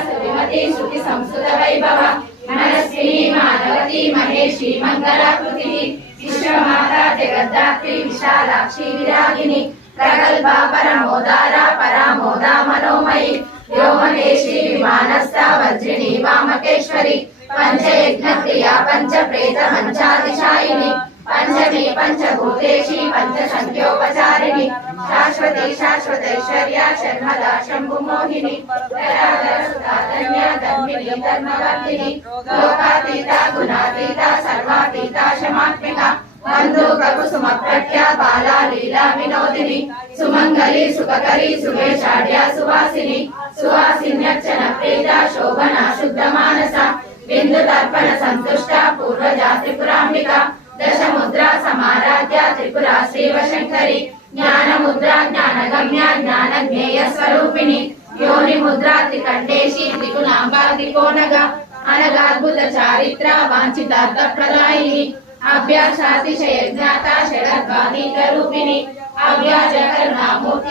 శ్రీమతి శృతి సంస్కృత వైభవ. మనస్విని మానవతి మహేషి మంగళాకృతి విశ్వమాత జగద్ధాత్రి విశాలాక్షి విరాగిని. ప్రగల్భ పరమోదార పరామోద మనోమయి. వ్యోమకేశి విమానస్థ వజ్రిణి వామకేశ్వరి. పంచయజ్ఞ ప్రియ పంచ ప్రేత పంచాదిశాయిని పంచమి శాశ్వతైశ్వర్య శర్మద శంభు మోహిని ధన్య లోకాతీత గుణాతీత సర్వాతీత శమాత్మిక బంధుక కుసుమ ప్రఖ్య బాలా లీలా వినోదిని సుమంగళి సుఖకరి సువేషాఢ్య సువాసిని. సువాసిన్యర్చన ప్రీత శోభన శుద్ధ మానస బిందు తర్పణ సంతుష్ట పూర్వజా త్రిపురాంబిక దశముద్ర సమారాధ్య త్రిపుర శ్రీవశంకరి. యోని ముద్ర త్రికంఠేశి త్రిగుణాంబ త్రికోణగ అనగాద్భుత చారిత్ర వాంఛితార్థ ప్రదాయిని అభ్యాసాతిశయ జ్ఞాత షడద్వాదీక రూపిణి అవ్యాజ కరుణామూర్తి